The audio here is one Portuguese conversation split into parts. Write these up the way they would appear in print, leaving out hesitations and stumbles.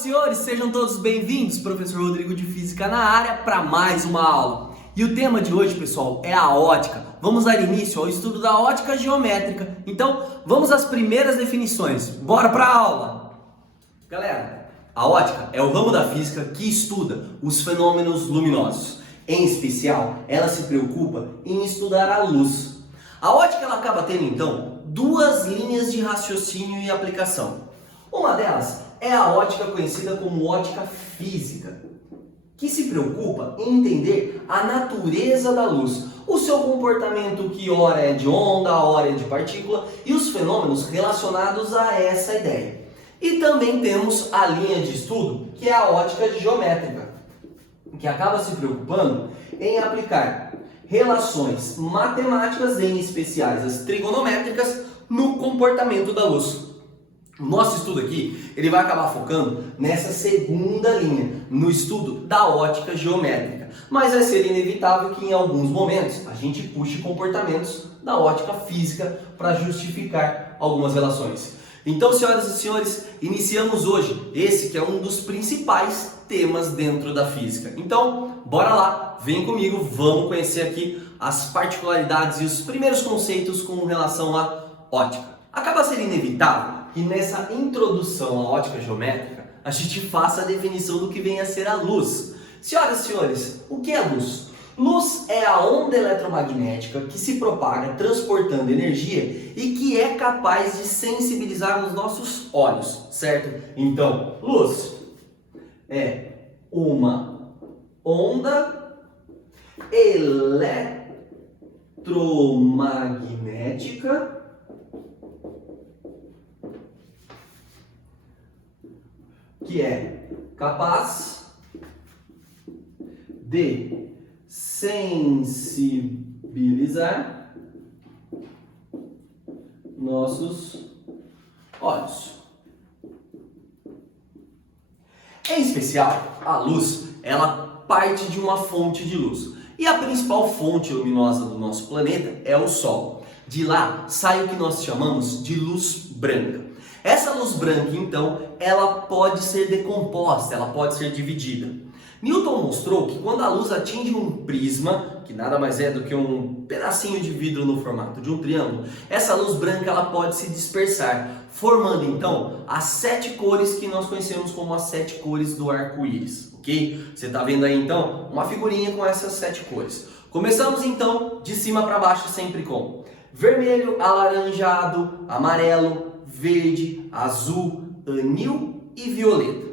e senhores, sejam todos bem-vindos. Professor Rodrigo de Física na área para mais uma aula. E o tema de hoje, pessoal, é a ótica. Vamos dar início ao estudo da ótica geométrica. Então, vamos às primeiras definições. Bora para a aula! Galera, a ótica é o ramo da física que estuda os fenômenos luminosos. Em especial, ela se preocupa em estudar a luz. A ótica ela acaba tendo, então, duas linhas de raciocínio e aplicação. Uma delas é a ótica conhecida como ótica física, que se preocupa em entender a natureza da luz, o seu comportamento que ora é de onda, ora é de partícula e os fenômenos relacionados a essa ideia. E também temos a linha de estudo, que é a ótica geométrica, que acaba se preocupando em aplicar relações matemáticas, em especiais as trigonométricas, no comportamento da luz. O nosso estudo aqui, ele vai acabar focando nessa segunda linha, no estudo da ótica geométrica. Mas vai ser inevitável que em alguns momentos a gente puxe comportamentos da ótica física para justificar algumas relações. Então, senhoras e senhores, iniciamos hoje esse que é um dos principais temas dentro da física. Então, bora lá, vem comigo, vamos conhecer aqui as particularidades e os primeiros conceitos com relação à ótica. Acaba sendo inevitável que nessa introdução à ótica geométrica a gente faça a definição do que vem a ser a luz. Senhoras e senhores, o que é luz? Luz é a onda eletromagnética que se propaga transportando energia e que é capaz de sensibilizar os nossos olhos, certo? Então, luz é uma onda eletromagnética que é capaz de sensibilizar nossos olhos. Em especial, a luz, ela parte de uma fonte de luz. E a principal fonte luminosa do nosso planeta é o Sol. De lá sai o que nós chamamos de luz branca. Essa luz branca, então, ela pode ser decomposta, ela pode ser dividida. Newton mostrou que quando a luz atinge um prisma, que nada mais é do que um pedacinho de vidro no formato de um triângulo, essa luz branca ela pode se dispersar, formando então as 7 cores que nós conhecemos como as 7 cores do arco-íris, ok? Você está vendo aí então uma figurinha com essas 7 cores. Começamos então de cima para baixo sempre com vermelho, alaranjado, amarelo, verde, azul, anil e violeta.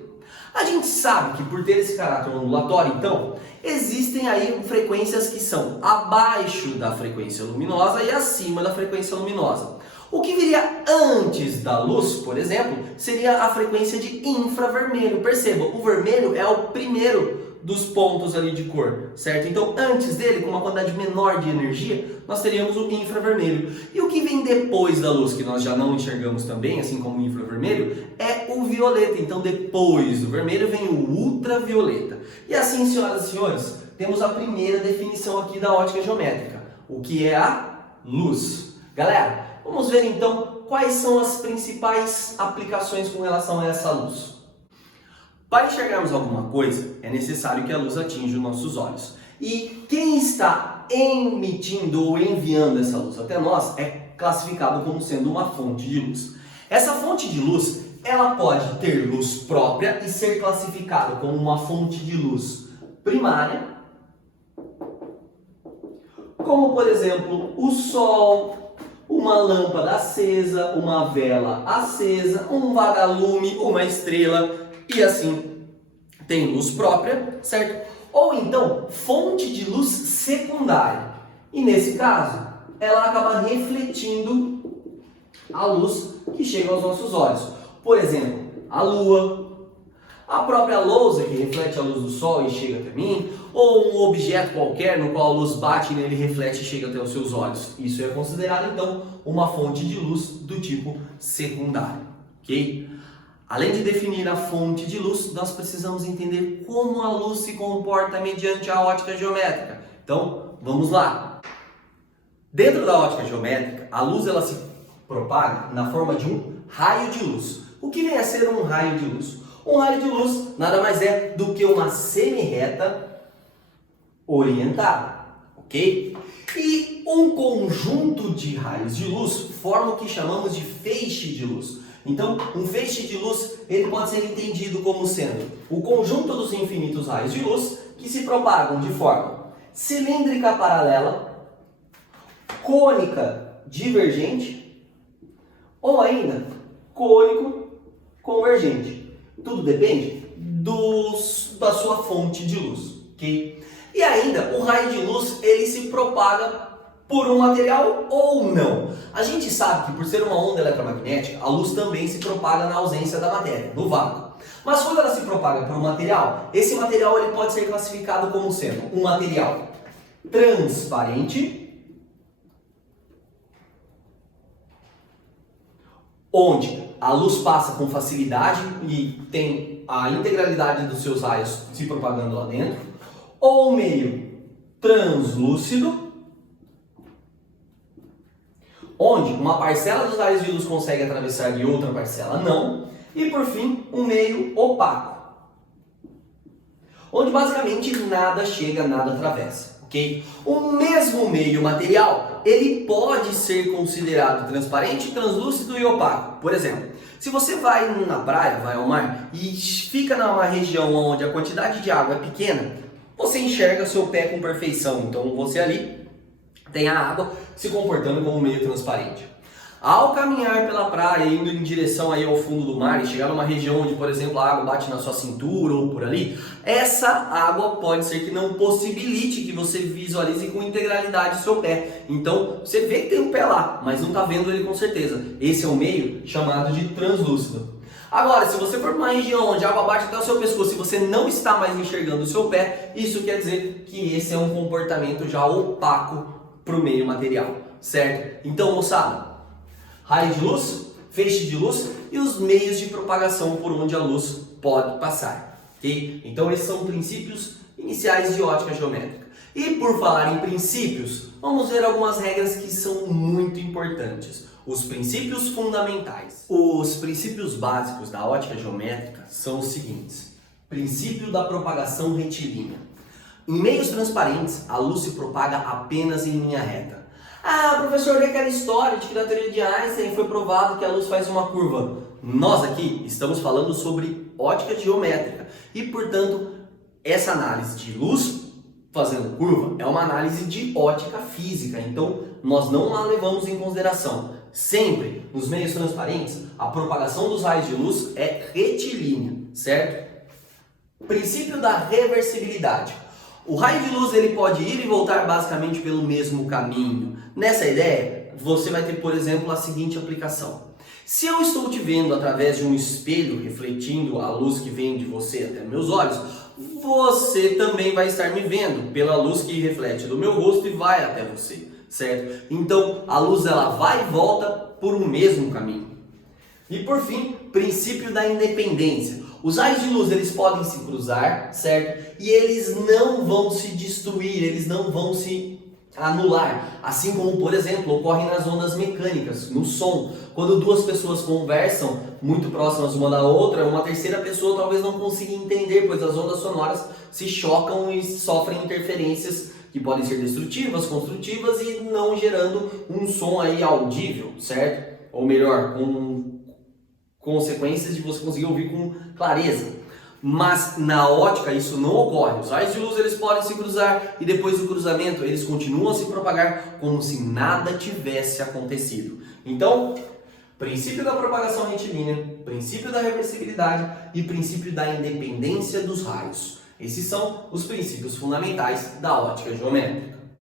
A gente sabe que por ter esse caráter ondulatório, então, existem aí frequências que são abaixo da frequência luminosa e acima da frequência luminosa. O que viria antes da luz, por exemplo, seria a frequência de infravermelho. Perceba, o vermelho é o primeiro dos pontos ali de cor, certo? Então, antes dele, com uma quantidade menor de energia, nós teríamos o infravermelho. E o que vem depois da luz, que nós já não enxergamos também, assim como o infravermelho, é o violeta. Então, depois do vermelho vem o ultravioleta. E assim, senhoras e senhores, temos a primeira definição aqui da ótica geométrica, o que é a luz. Galera, vamos ver então quais são as principais aplicações com relação a essa luz. Para enxergarmos alguma coisa, é necessário que a luz atinja os nossos olhos. E quem está emitindo ou enviando essa luz até nós é classificado como sendo uma fonte de luz. Essa fonte de luz, ela pode ter luz própria e ser classificada como uma fonte de luz primária, como por exemplo o sol, uma lâmpada acesa, uma vela acesa, um vagalume, uma estrela, e assim tem luz própria, certo? Ou então fonte de luz secundária. E nesse caso, ela acaba refletindo a luz que chega aos nossos olhos. Por exemplo, a lua, a própria lousa que reflete a luz do sol e chega até mim, ou um objeto qualquer no qual a luz bate e nele reflete e chega até os seus olhos. Isso é considerado então uma fonte de luz do tipo secundário, ok? Além de definir a fonte de luz, nós precisamos entender como a luz se comporta mediante a ótica geométrica. Então, vamos lá. Dentro da ótica geométrica, a luz ela se propaga na forma de um raio de luz. O que vem a ser um raio de luz? Um raio de luz nada mais é do que uma semirreta orientada, ok? E um conjunto de raios de luz forma o que chamamos de feixe de luz. Então, um feixe de luz ele pode ser entendido como sendo o conjunto dos infinitos raios de luz que se propagam de forma cilíndrica paralela, cônica divergente ou ainda cônico convergente. Tudo depende da sua fonte de luz, ok? E ainda, o raio de luz ele se propaga por um material ou não. A gente sabe que por ser uma onda eletromagnética, a luz também se propaga na ausência da matéria, no vácuo. Mas quando ela se propaga por um material, esse material ele pode ser classificado como sendo um material transparente, onde a luz passa com facilidade e tem a integralidade dos seus raios se propagando lá dentro, ou meio translúcido, onde uma parcela dos raios de luz consegue atravessar e outra parcela não, e por fim, um meio opaco, onde basicamente nada chega, nada atravessa, ok? O mesmo meio material, ele pode ser considerado transparente, translúcido e opaco. Por exemplo, se você vai na praia, vai ao mar, e fica numa região onde a quantidade de água é pequena, você enxerga seu pé com perfeição, então você ali tem a água se comportando como meio transparente. Ao caminhar pela praia, indo em direção aí ao fundo do mar e chegar numa região onde, por exemplo, a água bate na sua cintura ou por ali, essa água pode ser que não possibilite que você visualize com integralidade o seu pé. Então, você vê que tem um pé lá, mas não está vendo ele com certeza. Esse é o meio chamado de translúcido. Agora, se você for para uma região onde a água bate até o seu pescoço e você não está mais enxergando o seu pé, isso quer dizer que esse é um comportamento já opaco para o meio material, certo? Então, moçada, raio de luz, feixe de luz e os meios de propagação por onde a luz pode passar, ok? Então, esses são princípios iniciais de ótica geométrica. E por falar em princípios, vamos ver algumas regras que são muito importantes. Os princípios fundamentais. Os princípios básicos da ótica geométrica são os seguintes. Princípio da propagação retilínea. Em meios transparentes, a luz se propaga apenas em linha reta. Ah, professor, olha aquela história de que na teoria de Einstein foi provado que a luz faz uma curva. Nós aqui estamos falando sobre ótica geométrica e, portanto, essa análise de luz fazendo curva é uma análise de ótica física, então nós não a levamos em consideração. Sempre, nos meios transparentes, a propagação dos raios de luz é retilínea, certo? Princípio da reversibilidade. O raio de luz ele pode ir e voltar basicamente pelo mesmo caminho. Nessa ideia, você vai ter, por exemplo, a seguinte aplicação. Se eu estou te vendo através de um espelho refletindo a luz que vem de você até meus olhos, você também vai estar me vendo pela luz que reflete do meu rosto e vai até você, certo? Então, a luz ela vai e volta por um mesmo caminho. E por fim, princípio da independência. Os raios de luz eles podem se cruzar, certo? E eles não vão se destruir, eles não vão se anular. Assim como, por exemplo, ocorre nas ondas mecânicas, no som. Quando duas pessoas conversam muito próximas uma da outra, uma terceira pessoa talvez não consiga entender, pois as ondas sonoras se chocam e sofrem interferências que podem ser destrutivas, construtivas e não gerando um som aí audível, certo? Ou melhor, com consequências de você conseguir ouvir com clareza. Mas na ótica isso não ocorre. Os raios de luz eles podem se cruzar e depois do cruzamento eles continuam a se propagar como se nada tivesse acontecido. Então, princípio da propagação retilínea, princípio da reversibilidade e princípio da independência dos raios. Esses são os princípios fundamentais da ótica geométrica.